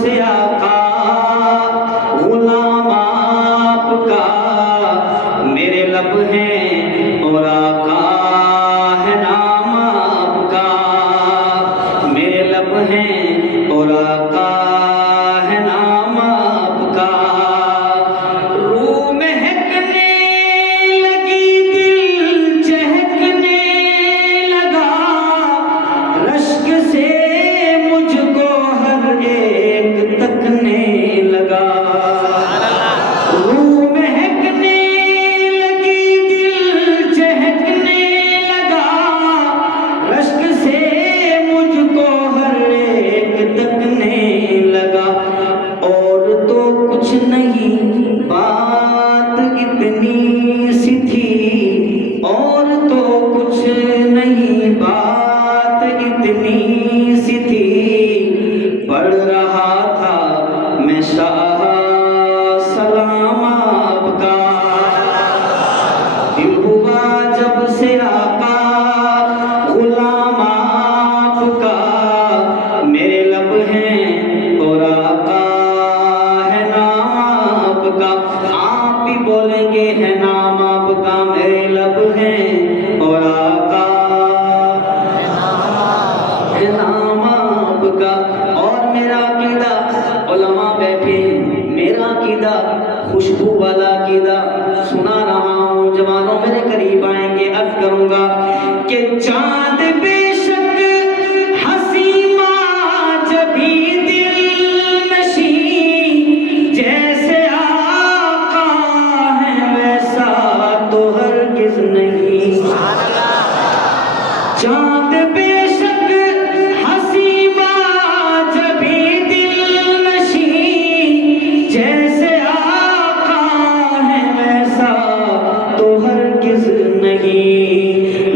سے آقا غلام آپ کا، میرے لب ہیں اور آقا ہے نام آپ کا، میرے لب ہیں اور آقا ہے نام آپ کا۔ روح مہکنے لگی دل چہکنے لگا، رشک سے مجھ کو ہر ایک تکنے لگا۔ روح مہکنے لگی دل چہکنے لگا، رشک سے مجھ کو ہر ایک تکنے لگا۔ اور تو کچھ نہیں بات اتنی سی تھی، اور تو کچھ نہیں بات اتنی سی تھی، پڑھ رہا تھا میں شاہ سلام آپ کا۔ دل ہوا جب سے آقا غلام آپ کا، میرے لب ہیں اور آقا ہے نام آپ کا۔ آپ بھی بولیں گے ہے نام آپ کا، میرے لب ہیں اور آقا ہے نام آپ کا۔ اور میرا عقیدہ، علماء بیٹھے ہیں، میرا عقیدہ خوشبو والا عقیدہ سنا رہا ہوں، جوانوں میرے قریب آئیں گے، عرض کروں گا کہ چاند بے شک حسین جبھی دل نشین، جیسے آقا ہے ویسا تو ہرگز نہیں۔ چاند بے شک حسین جبھی دل نشین، جیسے آقا ہے ویسا تو ہرگز نہیں۔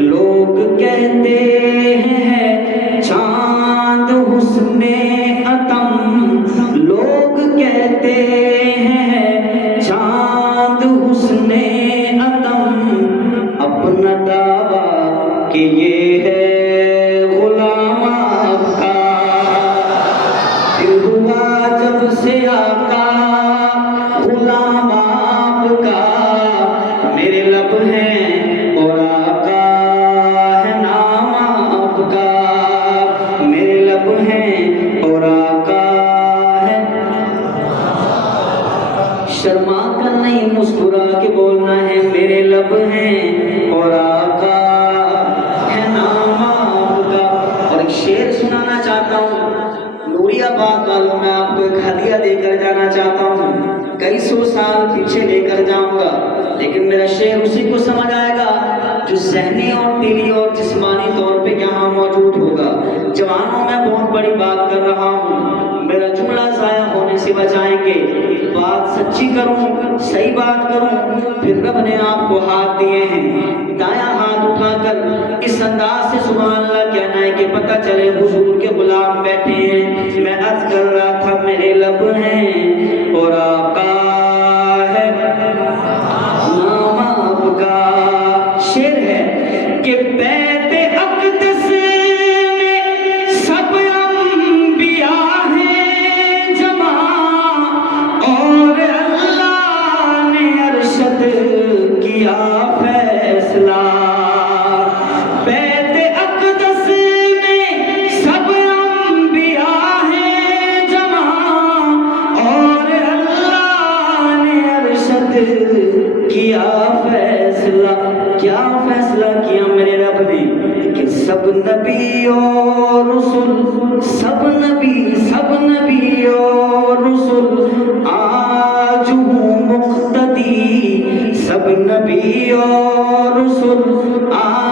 لوگ کہتے ہیں چاند حسن عتم، لوگ کہتے ہیں چاند حسن عتم، اپنا دعویٰ کہ یہ ہے غلام آپ کا۔ دل ہوا جب سے آقا غلام آپ کا، میرے لب ہیں اور آقا ہے نام آپ کا، میرے لب ہیں اور آقا ہے۔ شرما کر نہیں مسکرا کے بولنا ہے، میرے لب ہیں اور آقا ہے نام آپ کا۔ اور ایک شعر سنانا چاہتا ہوں، نوری آباد والوں میں آپ کو ایک ہدیہ دے کر جانا چاہتا ہوں، کئی سو سال پیچھے لے کر جاؤں گا، لیکن میرا شعر اسی کو سمجھ آئے گا جو ذہنی اور دلی اور جسمانی طور پہ یہاں موجود ہوگا۔ جوانوں میں بہت بڑی بات کر رہا ہوں، میرا جملہ ضائع ہونے سے بچائیں گے، بات سچی کروں، صحیح بات کروں، پھر رب نے آپ کو ہاتھ دیے ہیں، دایاں ہاتھ اٹھا کر اس انداز سے سبحان اللہ کہنا ہے کہ پتہ چلے حضور کے غلام بیٹھے ہیں۔ میں عرض کر رہا تھا میرے لب ہیں اور آقا ہے نام آپ کا۔ شعر ہے کہ بیت اقدس میں سب انبیاء ہیں جمع، اور اللہ نے ارشد کیا فیصلہ۔ بیت اقدس میں سب انبیاء ہیں جمع، اور اللہ نے ارشد کیا فیصلہ۔ کیا فیصلہ کیا میرے رب نے کہ سب نبی اور رسول، سب نبی اور رسول آج ہوں مقتدی، سب نبی اور رسول آج